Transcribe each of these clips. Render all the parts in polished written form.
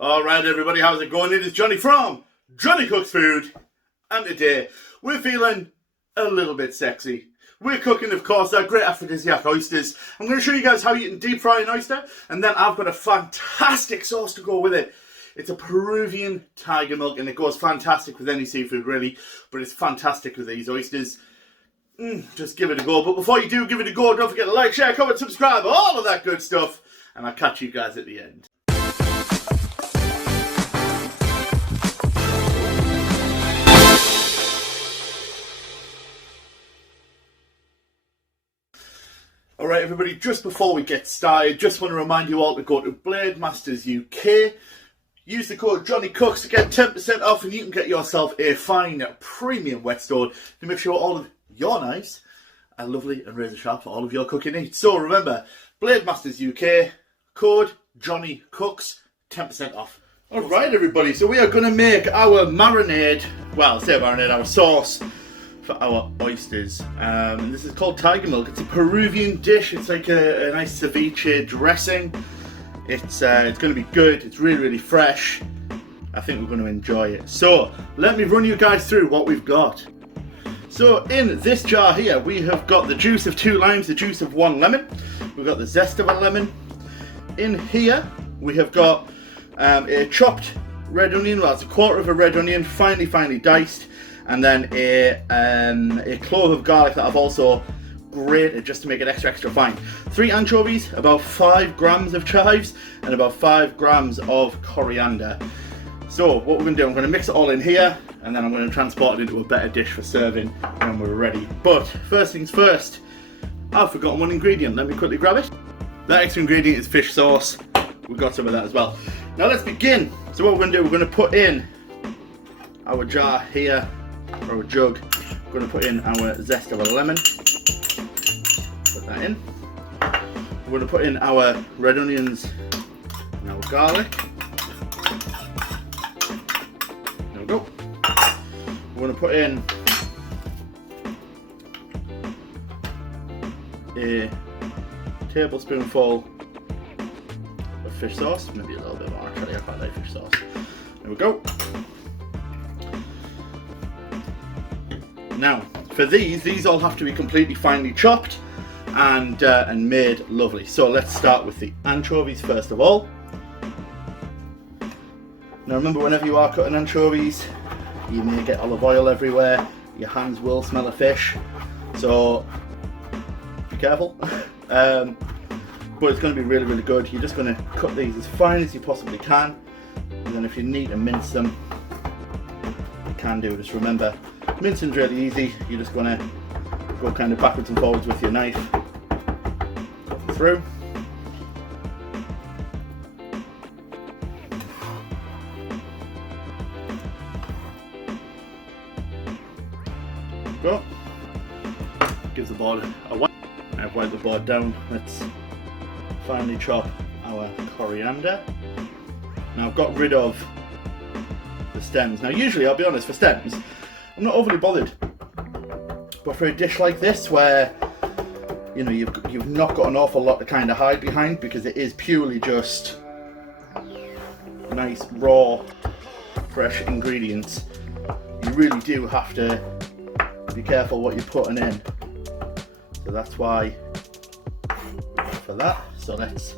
Alright everybody, how's it going? It is Johnny from Johnny Cooks Food, and today we're feeling a little bit sexy. We're cooking, of course, our great aphrodisiac oysters. I'm going to show you guys how you can deep fry an oyster, and then I've got a fantastic sauce to go with it. It's a Peruvian tiger milk, and it goes fantastic with any seafood really, but it's fantastic with these oysters. Just give it a go. But before you do give it a go, don't forget to like, share, comment, subscribe, all of that good stuff, and I'll catch you guys at the end. Alright everybody, just before we get started, just want to remind you all to go to Blade Masters UK. Use the code JOHNNYCOOKS to get 10% off, and you can get yourself a fine premium whetstone to make sure all of your knives are lovely and razor sharp for all of your cooking needs. So remember, Blade Masters UK, code JOHNNYCOOKS, 10% off. Alright everybody, so we are going to make our marinade, well, I say marinade, our sauce for our oysters. And this is called tiger milk. It's a Peruvian dish. It's like a nice ceviche dressing. It's going to be good. It's really, really fresh. I think we're going to enjoy it. So let me run you guys through what we've got. So in this jar here, we have got the juice of 2 limes, the juice of 1 lemon. We've got the zest of a lemon. In here, we have got a chopped red onion. Well, it's a quarter of a red onion, finely, finely diced. And then a clove of garlic that I've also grated just to make it extra, extra fine. 3 anchovies, about 5 grams of chives, and about 5 grams of coriander. So what we're going to do, I'm going to mix it all in here, and then I'm going to transport it into a better dish for serving when we're ready. But first things first, I've forgotten one ingredient. Let me quickly grab it. That extra ingredient is fish sauce. We've got some of that as well. Now let's begin. So what we're going to do, we're going to put in our jar here, or a jug. We're going to put in our zest of a lemon. Put that in. We're going to put in our red onions and our garlic. There we go. We're going to put in a tablespoonful of fish sauce. Maybe a little bit more, actually. I quite like fish sauce. There we go. Now, for these all have to be completely finely chopped and made lovely. So let's start with the anchovies first of all. Now remember, whenever you are cutting anchovies, you may get olive oil everywhere. Your hands will smell of fish, so be careful. But it's going to be really, really good. You're just going to cut these as fine as you possibly can, and then if you need to mince them, you can do. Just remember, mincing's really easy. You're just going to go kind of backwards and forwards with your knife, cut them through. Go. Gives the board a wipe. I've wiped the board down. Let's finely chop our coriander. Now I've got rid of the stems. Now usually, I'll be honest, for stems I'm not overly bothered, but for a dish like this where you know you've not got an awful lot to kind of hide behind, because it is purely just nice raw fresh ingredients, you really do have to be careful what you're putting in. So that's why for that. So let's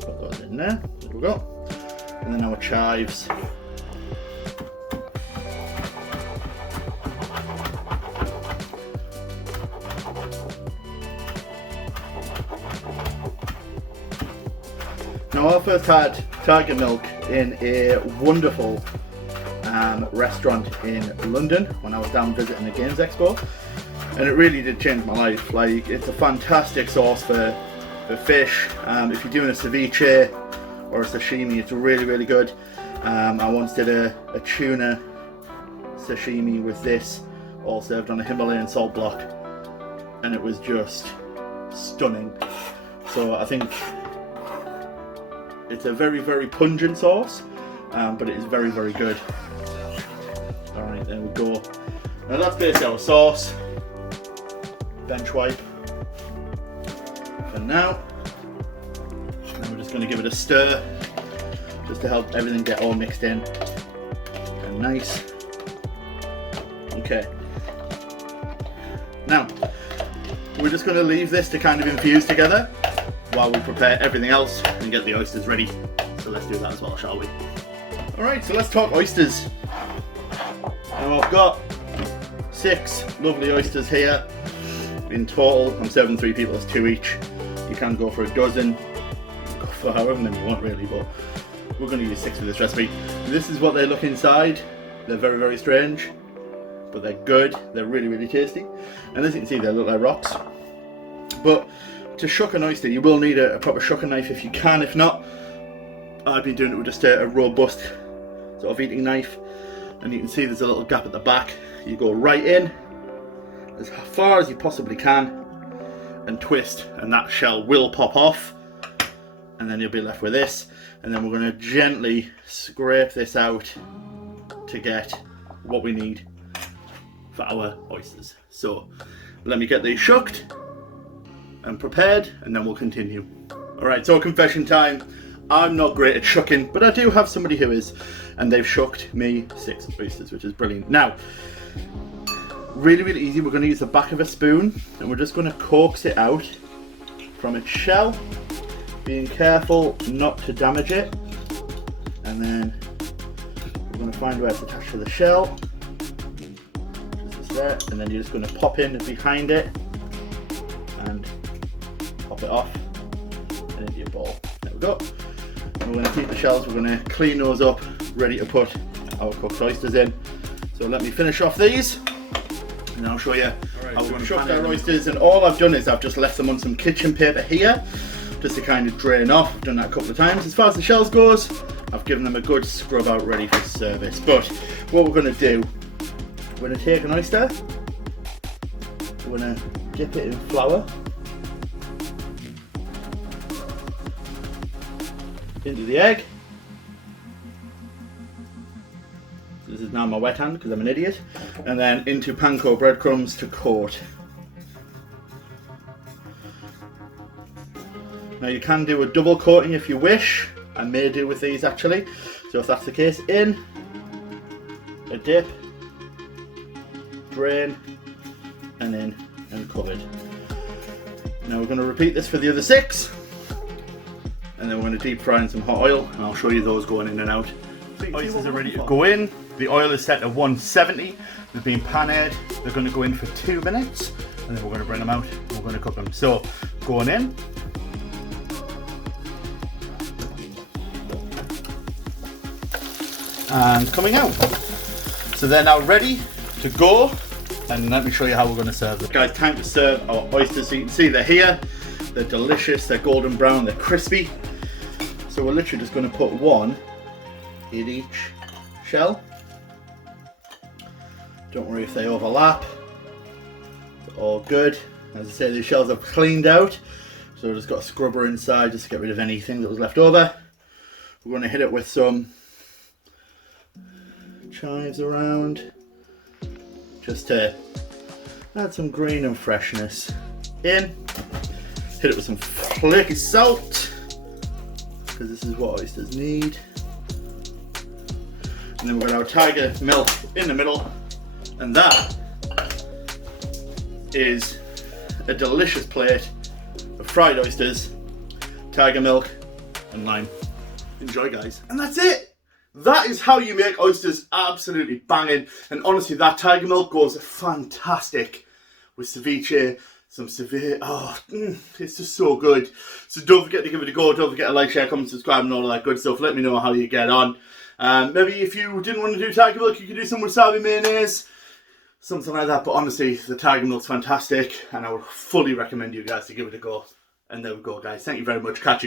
put those in there. There we go. And then our chives. Now I first had tiger milk in a wonderful restaurant in London when I was down visiting the Games Expo, and it really did change my life. Like, it's a fantastic sauce for fish. If you're doing a ceviche or a sashimi, it's really, really good. I once did a tuna sashimi with this, all served on a Himalayan salt block, and it was just stunning. So I think it's a very, very pungent sauce, but it is very, very good. Alright, there we go. Now that's basically our sauce. Bench wipe. for now. And we're just going to give it a stir, just to help everything get all mixed in and nice. Okay. Now, we're just going to leave this to kind of infuse together while we prepare everything else and get the oysters ready. So let's do that as well, shall we? Alright, so let's talk oysters. Now I've got 6 lovely oysters here. In total, I'm serving 3 people, it's 2 each. You can go for a dozen, go for however many you want really, but we're going to use 6 for this recipe. This is what they look inside. They're very, very strange, but they're good. They're really, really tasty. And as you can see, they look like rocks. But to shuck an oyster, you will need a proper shucker knife if you can. If not, I've been doing it with just a robust sort of eating knife. And you can see there's a little gap at the back. You go right in as far as you possibly can and twist, and that shell will pop off, and then you'll be left with this. And then we're going to gently scrape this out to get what we need for our oysters. So let me get these shucked and prepared, and then we'll continue. Alright, so confession time. I'm not great at shucking, but I do have somebody who is, and they've shucked me 6 oysters, which is brilliant. Now, really, really easy. We're going to use the back of a spoon, and we're just going to coax it out from its shell, being careful not to damage it. And then we're going to find where it's attached to the shell, just there, and then you're just going to pop in behind it and pop it off and into your bowl. There we go. And we're going to keep the shells, we're going to clean those up, ready to put our cooked oysters in. So let me finish off these, and I'll show you how we're going to cook our oysters. And all I've done is I've just left them on some kitchen paper here, just to kind of drain off. I've done that a couple of times. As far as the shells goes, I've given them a good scrub out, ready for service. But what we're going to do, we're going to take an oyster, we're going to dip it in flour, into the egg. This is now my wet hand because I'm an idiot. And then into panko breadcrumbs to coat. Now you can do a double coating if you wish. I may do with these actually. So if that's the case, in, a dip, drain, and in, and covered. Now we're going to repeat this for the other 6. And then we're going to deep fry in some hot oil, and I'll show you those going in and out. The oysters are ready to go in. The oil is set at 170. They've been pan-aired. They're going to go in for 2 minutes, and then we're going to bring them out and we're going to cook them. So, going in. And coming out. So they're now ready to go, and let me show you how we're going to serve them. Guys, time to serve our oysters. So you can see they're here. They're delicious, they're golden brown, they're crispy. So we're literally just going to put 1 in each shell. Don't worry if they overlap. It's all good. As I say, these shells are cleaned out. So I've just got a scrubber inside just to get rid of anything that was left over. We're going to hit it with some chives around, just to add some green and freshness in. Hit it with some flaky salt, because this is what oysters need. And then we've got our tiger milk in the middle, and that is a delicious plate of fried oysters, tiger milk, and lime. Enjoy, guys. And that's it. That is how you make oysters absolutely banging. And honestly, that tiger milk goes fantastic with ceviche. Some severe, it's just so good. So don't forget to give it a go. Don't forget to like, share, comment, subscribe, and all of that good stuff. Let me know how you get on. Maybe if you didn't want to do tiger milk, you could do some wasabi mayonnaise, something like that. But honestly, the tiger milk's fantastic, and I would fully recommend you guys to give it a go. And there we go, guys. Thank you very much. Catch you.